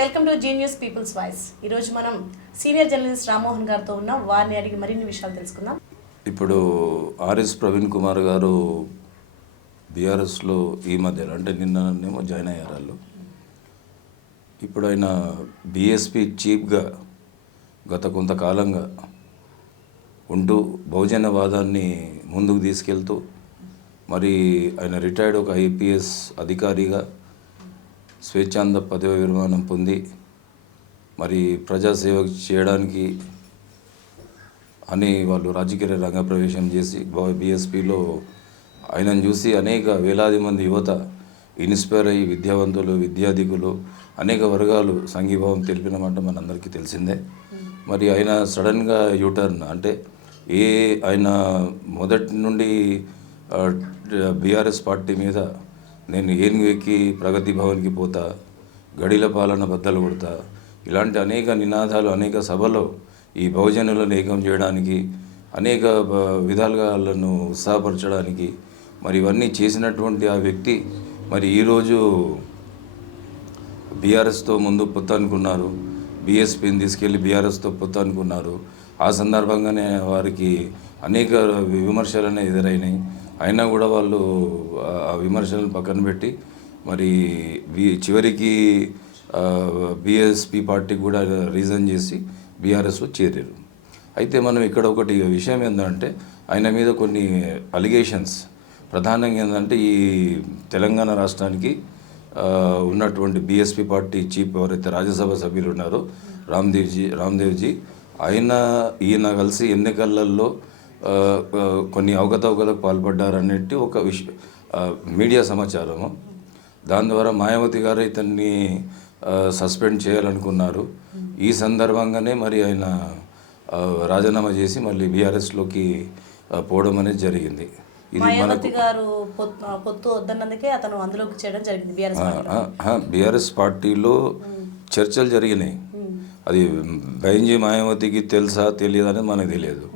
Genius people's voice. ఈరోజు మనం senior journalist Rammohan గారితో ఉన్న. వారిని అడిగి మరిన్ని విషయాలు తెలుసుకుందాం. ఇప్పుడు ఆర్ఎస్ ప్రవీణ్ కుమార్ గారు బీఆర్ఎస్లో ఈ మధ్యలో అంటే నిన్ననేమో జాయిన్ అయ్యారు వాళ్ళు. ఇప్పుడు ఆయన బీఎస్పీ చీఫ్గా గత కొంతకాలంగా ఉంటూ బహుజనవాదాన్ని ముందుకు తీసుకెళ్తూ మరి ఆయన రిటైర్డ్ ఒక ఐపీఎస్ అధికారిగా స్వేచ్ఛాంద పదవి విరమణం పొంది మరి ప్రజాసేవ చేయడానికి అని వాళ్ళు రాజకీయ రంగ ప్రవేశం చేసి బీఎస్పీలో ఆయనను చూసి అనేక వేలాది మంది యువత ఇన్స్పైర్ అయ్యి విద్యావంతులు విద్యాధికులు అనేక వర్గాలు సంఘీభావం తెలిపిన మాట మనందరికీ తెలిసిందే. మరి ఆయన సడన్గా యూటర్న్ అంటే ఏ ఆయన మొదటి నుండి బీఆర్ఎస్ పార్టీ మీద నేను ఏనుగు ఎక్కి ప్రగతి భవన్కి పోతా గడిల పాలన బద్దలు కొడతా ఇలాంటి అనేక నినాదాలు అనేక సభలో ఈ బహుజనులను ఏకం చేయడానికి అనేక విధాలుగా వాళ్ళను ఉత్సాహపరచడానికి మరి ఇవన్నీ చేసినటువంటి ఆ వ్యక్తి మరి ఈరోజు బీఆర్ఎస్తో ముందు పొత్తు అనుకున్నారు బీఎస్పీని తీసుకెళ్ళి బీఆర్ఎస్తో పొత్తు అనుకున్నారు. ఆ సందర్భంగానే వారికి అనేక విమర్శలనే ఎదురైనాయి. అయినా కూడా వాళ్ళు ఆ విమర్శలను పక్కన పెట్టి మరి బీ- చివరికి బీఎస్పీ పార్టీ కూడా రీజన్ చేసి బీఆర్ఎస్లో చేరారు. అయితే మనం ఇక్కడ ఒకటి విషయం ఏంటంటే ఆయన మీద కొన్ని అలిగేషన్స్ ప్రధానంగా ఏంటంటే ఈ తెలంగాణ రాష్ట్రానికి ఉన్నటువంటి బీఎస్పీ పార్టీ చీఫ్ ఎవరైతే రాజ్యసభ సభ్యులు ఉన్నారో రామ్దేవ్జీ రామ్దేవ్జీ ఆయన ఈయన కలిసి ఎన్నికలలో కొన్ని అవకతవకలకు పాల్పడ్డారనేటి ఒక విష మీడియా సమాచారము. దాని ద్వారా మాయావతి గారు ఇతన్ని సస్పెండ్ చేయాలనుకున్నారు. ఈ సందర్భంగానే మరి ఆయన రాజీనామా చేసి మళ్ళీ బీఆర్ఎస్లోకి పోవడం అనేది జరిగింది. ఇది మనకు మాయావతి గారు పొత్తు వద్దన్నందుకే అతను అందులోకి చేయడం జరిగింది బీఆర్ఎస్ బీఆర్ఎస్ పార్టీలో చర్చలు జరిగినాయి. అది బైంజీ మాయావతికి తెలుసా తెలియదు అనేది మనకు తెలియదు.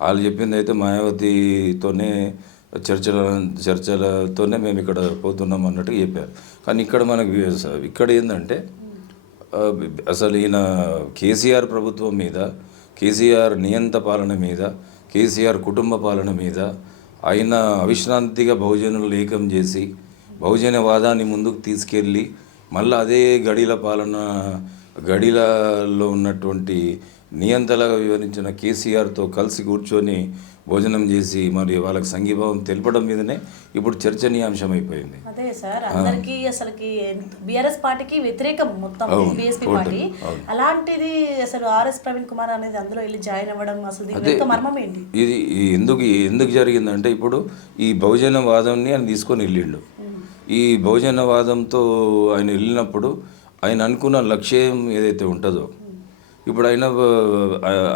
వాళ్ళు చెప్పింది అయితే మాయావతితోనే చర్చల చర్చలతోనే మేము ఇక్కడ పోతున్నాం అన్నట్టు చెప్పారు. కానీ ఇక్కడ మనకు ఇక్కడ ఏంటంటే అసలు ఈయన కేసీఆర్ ప్రభుత్వం మీద కేసీఆర్ నియంత పాలన మీద కేసీఆర్ కుటుంబ పాలన మీద ఆయన అవిశ్రాంతిగా బహుజనులు ఏకం చేసి బహుజనవాదాన్ని ముందుకు తీసుకెళ్ళి మళ్ళీ అదే గడిల పాలన గడిలలో ఉన్నటువంటి నియంతలాగా వివరించిన కేసీఆర్తో కలిసి కూర్చొని భోజనం చేసి మరి వాళ్ళకి సంఘీభావం తెలపడం మీదనే ఇప్పుడు చర్చనీయాంశం అయిపోయింది అదే సార్ అందరికి అసలుకి బీఆర్ఎస్ పార్టీకి వ్యతిరేకం మొత్తం బీఎస్పీ పార్టీ. అలాంటిది అసలు ఆర్ఎస్ ప్రవీణ్ కుమార్ అనేది అందులో వెళ్ళి జాయిన్ అవ్వడం అసలు మర్మం ఏంటి? ఇది ఎందుకు ఎందుకు జరిగిందంటే ఇప్పుడు ఈ బహుజనవాదాన్ని ఆయన తీసుకొని వెళ్ళిండు. ఈ బహుజనవాదంతో ఆయన వెళ్ళినప్పుడు ఆయన అనుకున్న లక్ష్యం ఏదైతే ఉంటుందో ఇప్పుడు ఆయన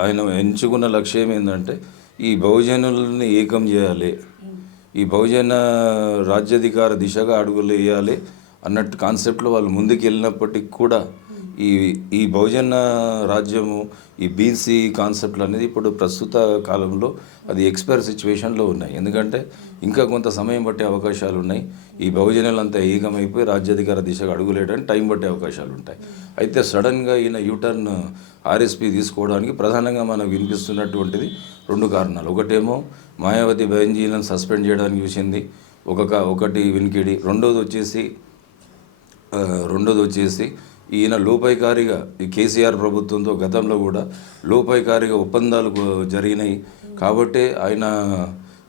ఆయన ఎంచుకున్న లక్ష్యం ఏంటంటే ఈ బహుజనులని ఏకం చేయాలి. ఈ బహుజన రాజ్యాధికార దిశగా అడుగులు వేయాలి అన్నట్టు కాన్సెప్ట్లో వాళ్ళు ముందుకు వెళ్ళినప్పటికీ కూడా ఈ ఈ బహుజన రాజ్యము ఈ బీసీ కాన్సెప్ట్లు అనేది ఇప్పుడు ప్రస్తుత కాలంలో అది ఎక్స్పైర్ సిచ్యువేషన్లో ఉన్నాయి. ఎందుకంటే ఇంకా కొంత సమయం పట్టే అవకాశాలు ఉన్నాయి. ఈ బహుజనులంతా ఏకమైపోయి రాజ్యాధికార దిశగా అడుగులేయడానికి టైం పట్టే అవకాశాలు ఉంటాయి. అయితే సడన్గా ఈయన యూటర్న్ ఆర్ఎస్పీ తీసుకోవడానికి ప్రధానంగా మనకు వినిపిస్తున్నటువంటిది రెండు కారణాలు. ఒకటేమో మాయావతి బెంజీలను సస్పెండ్ చేయడానికి చూసింది ఒక ఒకటి వినికిడి. రెండోది వచ్చేసి రెండోది వచ్చేసి ఈయన లోపాయికారిగా ఈ కేసీఆర్ ప్రభుత్వంతో గతంలో కూడా లోపాయికారిగా ఒప్పందాలు జరిగినాయి. కాబట్టే ఆయన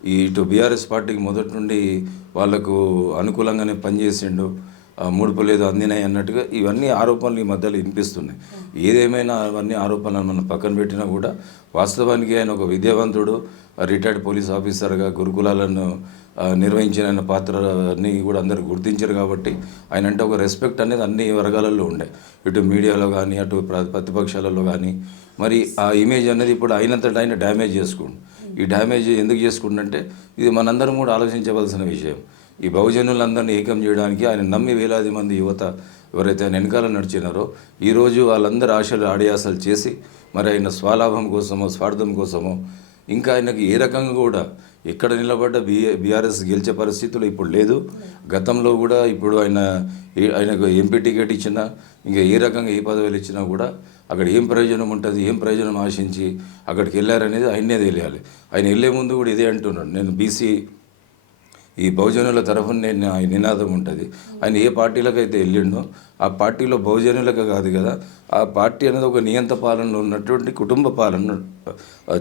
ఈ ఇటు బీఆర్ఎస్ పార్టీకి మొదటి నుండి వాళ్ళకు అనుకూలంగానే పనిచేసిండు. ఆ, ముడుపు లేదు అందినాయి అన్నట్టుగా ఇవన్నీ ఆరోపణలు ఈ మధ్యలో వినిపిస్తున్నాయి. ఏదేమైనా అవన్నీ ఆరోపణలు మనం పక్కన పెట్టినా కూడా వాస్తవానికి ఆయన ఒక విద్యావంతుడు రిటైర్డ్ పోలీస్ ఆఫీసర్గా గురుకులాలను నిర్వహించిన పాత్రని కూడా అందరూ గుర్తించారు కాబట్టి ఆయన అంటే ఒక రెస్పెక్ట్ అనేది అన్ని వర్గాలలో ఉండే. ఇటు మీడియాలో కానీ అటు ప్ర- ప్రతిపక్షాలలో కానీ మరి ఆ ఇమేజ్ అనేది ఇప్పుడు అయినంతట ఆయన డ్యామేజ్ చేసుకుండు. ఈ డ్యామేజ్ ఎందుకు చేసుకుండంటే ఇది మనందరం కూడా ఆలోచించవలసిన విషయం. ఈ బహుజనులందరినీ ఏకం చేయడానికి ఆయన నమ్మి వేలాది మంది యువత ఎవరైతే ఆయన వెనకాల నడిచినారో ఈరోజు వాళ్ళందరూ ఆశలు ఆడియాసలు చేసి మరి ఆయన స్వలాభం కోసమో స్వార్థం కోసమో ఇంకా ఆయనకి ఏ రకంగా కూడా ఎక్కడ నిలబడ్డ బి బీఆర్ఎస్ గెలిచే పరిస్థితులు ఇప్పుడు లేదు. గతంలో కూడా ఇప్పుడు ఆయన ఏ- ఆయనకు ఎంపీ టికెట్ ఇచ్చినా ఇంకా ఏ రకంగా ఏ పదవులు ఇచ్చినా కూడా అక్కడ ఏం ప్రయోజనం ఉంటుంది ఏం ప్రయోజనం ఆశించి అక్కడికి వెళ్ళారనేది ఆయనే తెలియాలి ఆయన వెళ్ళే ముందు కూడా ఇదే అంటున్నాడు. నేను బీసీ ఈ బహుజనుల తరఫున నేను ఆయన నినాదం ఉంటుంది. ఆయన ఏ పార్టీలకు అయితే వెళ్ళిండో ఆ పార్టీలో బహుజనులకు కాదు కదా ఆ పార్టీ అనేది ఒక నియంత పాలనలో ఉన్నటువంటి కుటుంబ పాలన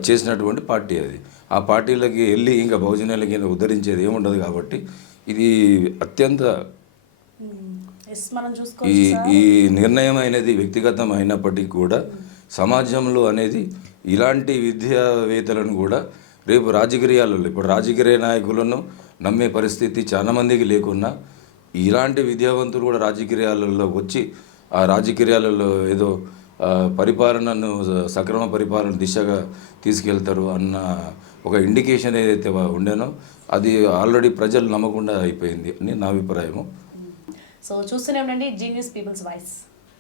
చేసినటువంటి పార్టీ అది. ఆ పార్టీలకి వెళ్ళి ఇంకా బహుజనులకి ఉద్ధరించేది ఏముండదు కాబట్టి ఇది అత్యంత మనం ఈ ఈ నిర్ణయం అనేది వ్యక్తిగతం అయినప్పటికీ కూడా సమాజంలో అనేది ఇలాంటి విద్యావేత్తలను కూడా రేపు రాజకీయాలలో ఇప్పుడు రాజకీయ నాయకులను నమ్మే పరిస్థితి చాలా మందికి లేకున్నా ఇలాంటి విద్యావంతులు కూడా రాజకీయాలలో వచ్చి ఆ రాజకీయాలలో ఏదో పరిపాలనను సక్రమ పరిపాలన దిశగా తీసుకెళ్తారు అన్న ఒక ఇండికేషన్ ఏదైతే ఉండేనో అది ఆల్రెడీ ప్రజలు నమ్మకుండా అయిపోయింది అని నా అభిప్రాయము. సో చూస్తూనే ఉండండి జీనియస్ పీపుల్స్ వాయిస్